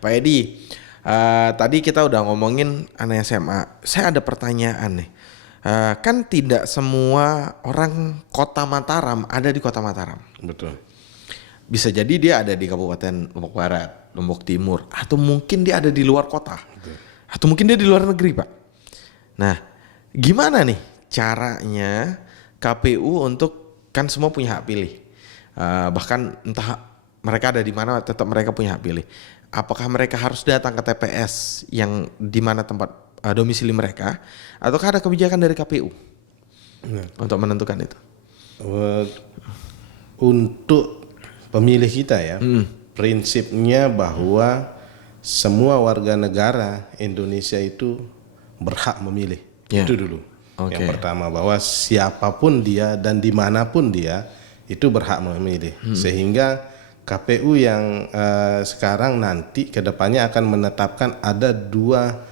Pak Edi, tadi kita udah ngomongin anak SMA. Saya ada pertanyaan nih. Kan tidak semua orang Kota Mataram ada di Kota Mataram. Betul. Bisa jadi dia ada di Kabupaten Lombok Barat, Lombok Timur, atau mungkin dia ada di luar kota. Betul. Atau mungkin dia di luar negeri, Pak. Nah, gimana nih caranya KPU untuk, kan semua punya hak pilih. Bahkan entah mereka ada di mana, tetap mereka punya hak pilih. Apakah mereka harus datang ke TPS yang di mana tempat domisili mereka, ataukah ada kebijakan dari KPU untuk menentukan itu? Untuk pemilih kita ya, prinsipnya bahwa semua warga negara Indonesia itu berhak memilih. Itu dulu. Yang pertama, bahwa siapapun dia dan dimanapun dia itu berhak memilih. Sehingga KPU yang sekarang nanti kedepannya akan menetapkan ada 2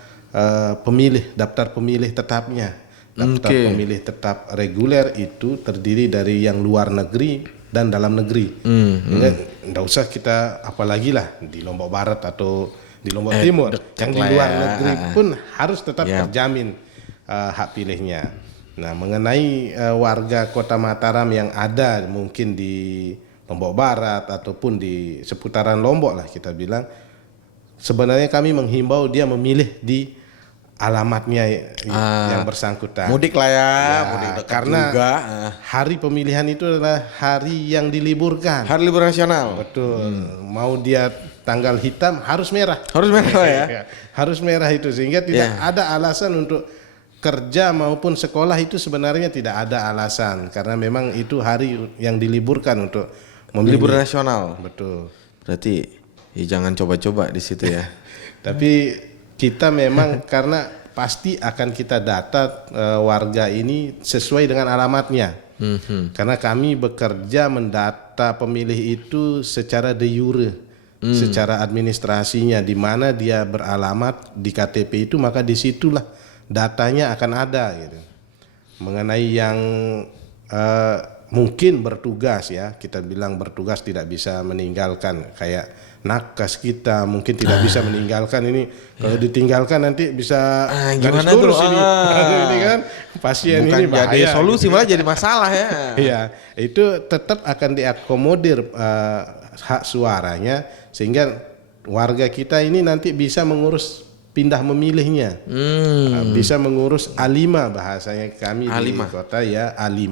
pemilih, daftar pemilih tetapnya. Daftar pemilih tetap reguler itu terdiri dari yang luar negeri dan dalam negeri. Nggak usah kita apalagi lah di Lombok Barat atau di Lombok Timur. Yang di luar negeri pun harus tetap terjamin hak pilihnya. Nah, mengenai warga Kota Mataram yang ada mungkin di Lombok Barat ataupun di seputaran Lombok lah kita bilang, sebenarnya kami menghimbau dia memilih di alamatnya yang bersangkutan. Mudik lah ya mudik dekat karena juga. Hari pemilihan itu adalah hari yang diliburkan. Hari libur nasional. Betul. Mau dia tanggal hitam harus merah. Harus merah ya. Harus merah itu, sehingga tidak ada alasan untuk kerja maupun sekolah, itu sebenarnya tidak ada alasan karena memang itu hari yang diliburkan untuk memilih. Libur nasional. Betul. Berarti jangan coba-coba di situ ya. Tapi kita memang karena pasti akan kita data warga ini sesuai dengan alamatnya. Karena kami bekerja mendata pemilih itu secara de jure, secara administrasinya, di mana dia beralamat di KTP itu, maka disitulah datanya akan ada gitu. Mengenai yang mungkin bertugas ya, kita bilang bertugas tidak bisa meninggalkan, kayak nakes kita mungkin tidak bisa meninggalkan ini. Kalau ditinggalkan nanti bisa garis lurus ini. Ini kan pasien bukan ini bahaya. Jadi solusi malah jadi masalah ya. Iya, itu tetap akan diakomodir hak suaranya, sehingga warga kita ini nanti bisa mengurus pindah memilihnya. Bisa mengurus A5 bahasanya kami A5. Di kota ya, A5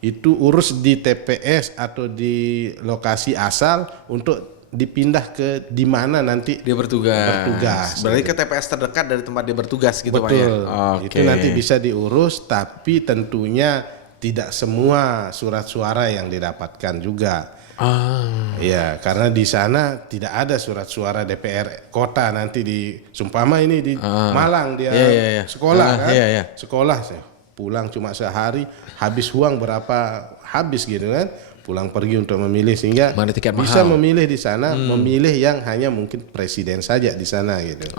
itu urus di TPS atau di lokasi asal untuk dipindah ke di mana nanti dia bertugas. Berarti ke TPS terdekat dari tempat dia bertugas gitu. Betul. Pak ya. Itu nanti bisa diurus, tapi tentunya tidak semua surat suara yang didapatkan juga. Ya, karena di sana tidak ada surat suara DPR kota. Nanti di Sumpama ini di Malang dia sekolah kan. Sekolah pulang cuma sehari, habis uang berapa habis gitu kan. Pulang pergi untuk memilih, sehingga bisa memilih di sana, memilih yang hanya mungkin presiden saja di sana gitu.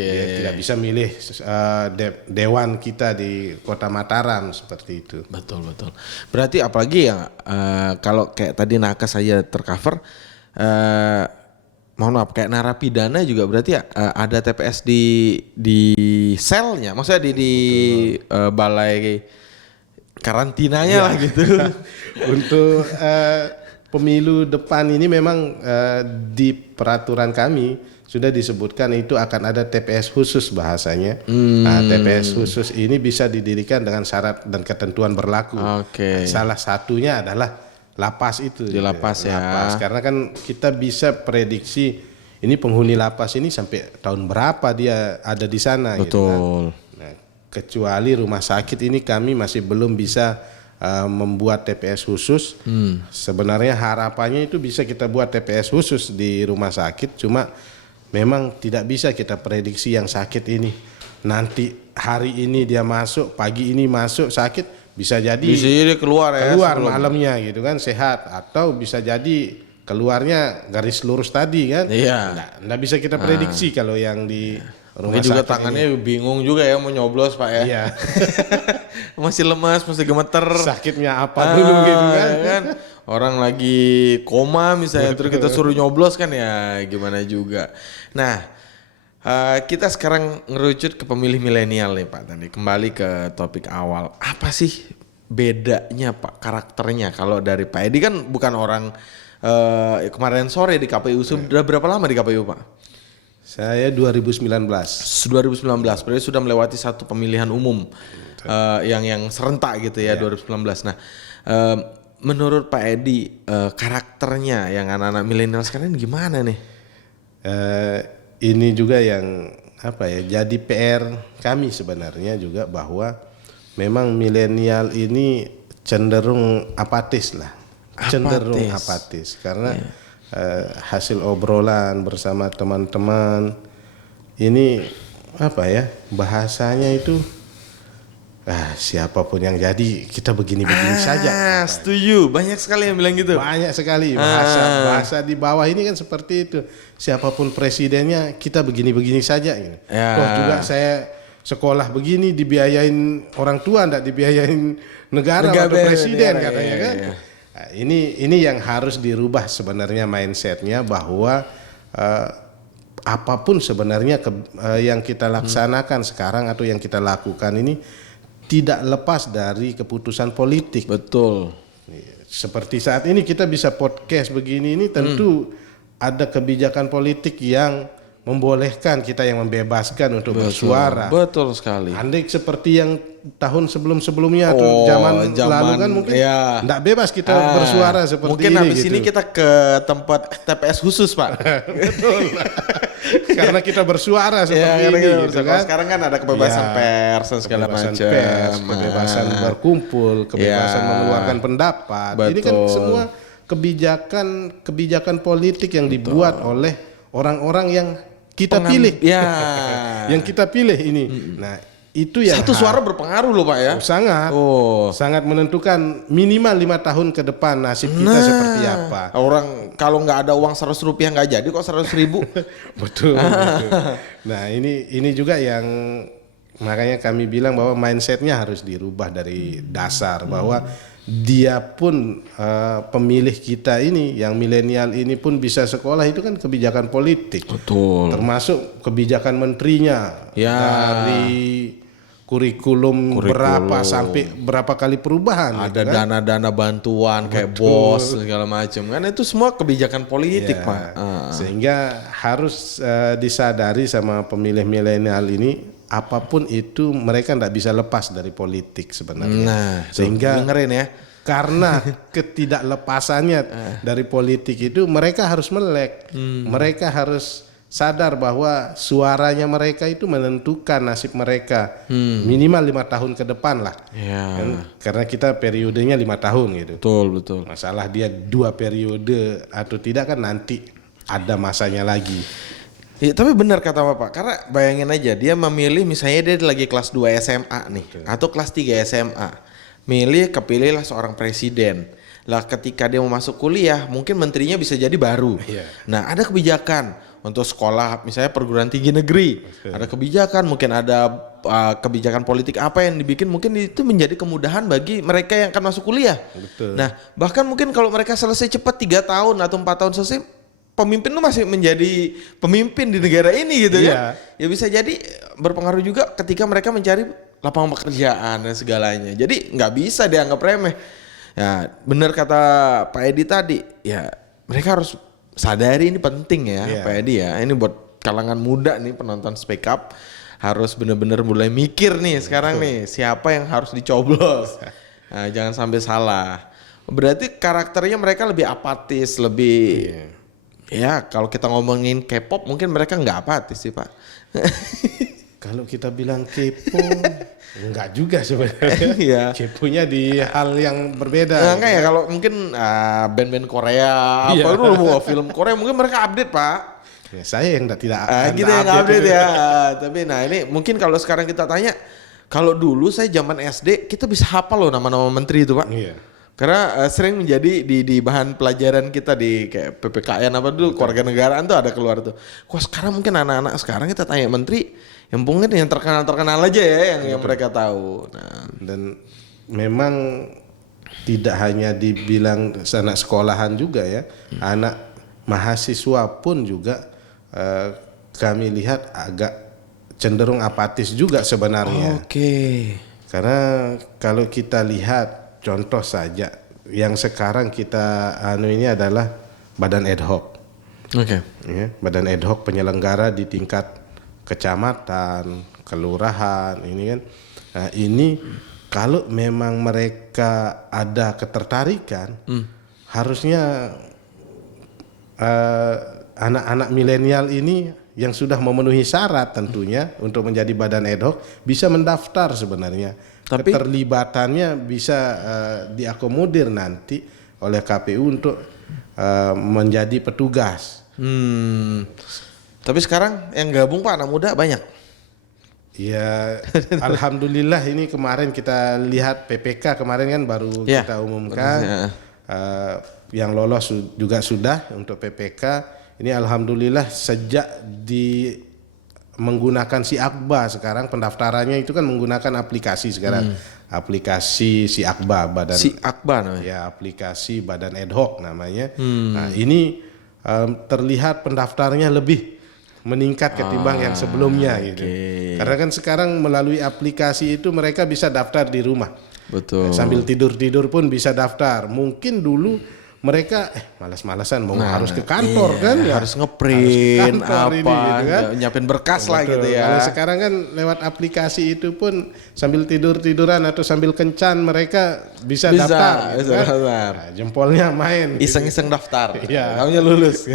Ya, tidak bisa milih dewan kita di Kota Mataram seperti itu. Betul. Berarti apalagi ya kalau kayak tadi nakes saja tercover, mohon maaf kayak narapidana juga berarti ada TPS di selnya, maksudnya di balai karantinanya lah gitu. Untuk pemilu depan ini memang di peraturan kami sudah disebutkan itu akan ada TPS khusus bahasanya. TPS khusus ini bisa didirikan dengan syarat dan ketentuan berlaku. Salah satunya adalah lapas itu. Di lapas ya. Lapas. Karena kan kita bisa prediksi ini penghuni lapas ini sampai tahun berapa dia ada di sana. Betul. Gitu kan. Nah, kecuali rumah sakit ini kami masih belum bisa membuat TPS khusus. Sebenarnya harapannya itu bisa kita buat TPS khusus di rumah sakit, cuma memang tidak bisa kita prediksi yang sakit ini. Nanti hari ini dia masuk, pagi ini masuk sakit, bisa jadi keluar malamnya gitu kan sehat, atau bisa jadi keluarnya garis lurus tadi kan. Nggak bisa kita prediksi kalau yang di rumah mungkin juga sakit tangannya ini. bingung juga ya mau nyoblos Pak ya. Iya. Masih lemas, masih gemeter. Sakitnya apa dulu gitu kan. Orang lagi koma misalnya terus kita suruh nyoblos kan ya gimana juga. Nah, kita sekarang ngerucut ke pemilih milenial nih Pak tadi. Kembali ke topik awal. Apa sih bedanya Pak karakternya? Kalau dari Pak Edi kan bukan orang kemarin sore di KPU. Sudah berapa lama di KPU Pak? Saya 2019. 2019, berarti sudah melewati satu pemilihan umum yang serentak gitu ya 2019. Nah, menurut Pak Edi karakternya yang anak-anak milenial sekarang gimana nih? Ini juga yang jadi PR kami sebenarnya juga bahwa memang milenial ini cenderung apatis karena hasil obrolan bersama teman-teman ini bahasanya itu siapapun yang jadi kita begini-begini saja. Setuju, banyak sekali yang bilang gitu. Banyak sekali bahasa di bawah ini kan seperti itu. Siapapun presidennya kita begini-begini saja gitu. Juga saya sekolah begini dibiayain orang tua, enggak dibiayain negara atau presiden katanya kan. Nah, ini yang harus dirubah sebenarnya mindsetnya bahwa apapun sebenarnya yang kita laksanakan sekarang atau yang kita lakukan ini tidak lepas dari keputusan politik. Betul. Seperti saat ini kita bisa podcast begini ini tentu ada kebijakan politik yang membolehkan kita yang membebaskan untuk bersuara. Betul sekali. Andai seperti yang tahun sebelum-sebelumnya atau zaman lalu kan mungkin enggak bebas kita bersuara seperti mungkin ini. Mungkin habis ini kita ke tempat TPS khusus Pak. Betul. Karena kita bersuara seperti ini gitu kan. Sekarang kan ada kebebasan pers dan segala macam. Kebebasan berkumpul, kebebasan mengeluarkan pendapat. Ini kan semua kebijakan politik yang dibuat oleh orang-orang yang kita pilih. Yang kita pilih ini. Nah, itu yang satu suara berpengaruh loh Pak ya. Sangat menentukan minimal 5 tahun ke depan nasib kita seperti apa. Orang kalau nggak ada uang 100 rupiah nggak jadi kok 100 ribu. Betul. Nah ini juga yang makanya kami bilang bahwa mindsetnya harus dirubah dari dasar bahwa dia pun pemilih kita ini yang milenial ini pun bisa sekolah itu kan kebijakan politik. Betul. Termasuk kebijakan menterinya dari kurikulum berapa sampai berapa kali perubahan. Ada dana-dana bantuan kayak BOS segala macam kan itu semua kebijakan politik Pak. Sehingga harus disadari sama pemilih milenial ini apapun itu mereka tidak bisa lepas dari politik sebenarnya. Nah, sehingga dengerin ya. Karena ketidaklepasannya dari politik itu mereka harus melek. Mereka harus sadar bahwa suaranya mereka itu menentukan nasib mereka minimal 5 tahun ke depan lah. Karena kita periodenya 5 tahun gitu. Betul. Masalah dia 2 periode atau tidak kan nanti ada masanya lagi. Ya, tapi benar kata Bapak, karena bayangin aja dia memilih misalnya dia lagi kelas 2 SMA nih atau kelas 3 SMA. Kepilihlah seorang presiden. Lah ketika dia mau masuk kuliah, mungkin menterinya bisa jadi baru. Nah, ada kebijakan untuk sekolah misalnya perguruan tinggi negeri. Ada kebijakan, mungkin ada kebijakan politik apa yang dibikin, mungkin itu menjadi kemudahan bagi mereka yang akan masuk kuliah. Nah, bahkan mungkin kalau mereka selesai cepat 3 tahun atau 4 tahun selesai, pemimpin itu masih menjadi pemimpin di negara ini gitu ya. Ya bisa jadi berpengaruh juga ketika mereka mencari lapangan pekerjaan dan segalanya. Jadi nggak bisa dianggap remeh. Ya benar kata Pak Edi tadi. Ya mereka harus sadari ini penting ya Pak Edi ya. Ini buat kalangan muda nih penonton Speak Up harus benar-benar mulai mikir nih sekarang nih siapa yang harus dicoblos. Nah, jangan sampai salah. Berarti karakternya mereka lebih apatis, lebih ya kalau kita ngomongin K-pop mungkin mereka nggak apatis sih Pak. Kalau kita bilang kepo, enggak juga sebenarnya. Keponya di hal yang berbeda. Enggak ya kalau mungkin band-band Korea, apa dulu film Korea mungkin mereka update Pak. Ya, saya yang tidak kita yang update ya. Tapi nah ini mungkin kalau sekarang kita tanya, kalau dulu saya zaman SD kita bisa hafal loh nama-nama menteri itu Pak. Karena sering menjadi di bahan pelajaran kita di kayak PPKN apa dulu kewarganegaraan tuh ada keluar tuh. Kok sekarang mungkin anak-anak sekarang kita tanya menteri yang mungkin yang terkenal aja ya yang mereka tahu. Nah, dan memang tidak hanya dibilang anak sekolahan juga ya, anak mahasiswa pun juga kami lihat agak cenderung apatis juga sebenarnya. Karena kalau kita lihat contoh saja yang sekarang kita ini adalah badan ad hoc. Ya, badan ad hoc penyelenggara di tingkat kecamatan, kelurahan ini kan. Nah, ini kalau memang mereka ada ketertarikan, harusnya anak-anak milenial ini yang sudah memenuhi syarat tentunya untuk menjadi badan ad hoc bisa mendaftar sebenarnya. Tapi keterlibatannya bisa diakomodir nanti oleh KPU untuk menjadi petugas. Tapi sekarang yang gabung Pak anak muda banyak. Ya, alhamdulillah ini kemarin kita lihat PPK kemarin kan baru kita umumkan. Yang lolos juga sudah untuk PPK. Ini alhamdulillah sejak menggunakan si Akba sekarang pendaftarannya itu kan menggunakan aplikasi sekarang. Aplikasi si Akba badan. Si Akba namanya. Ya, aplikasi badan ad hoc namanya. Nah, ini terlihat pendaftarnya lebih meningkat ketimbang yang sebelumnya gitu. Karena kan sekarang melalui aplikasi itu mereka bisa daftar di rumah. Betul. Sambil tidur-tidur pun bisa daftar. Mungkin dulu mereka malas-malasan mau harus ke kantor kan ya. Harus ngeprint apa ini, gitu kan? Nyiapin berkas lah gitu ya. Kalau sekarang kan lewat aplikasi itu pun sambil tidur-tiduran atau sambil kencan mereka bisa daftar gitu kan? Nah, jempolnya main iseng-iseng daftar. Iya. Namanya lulus.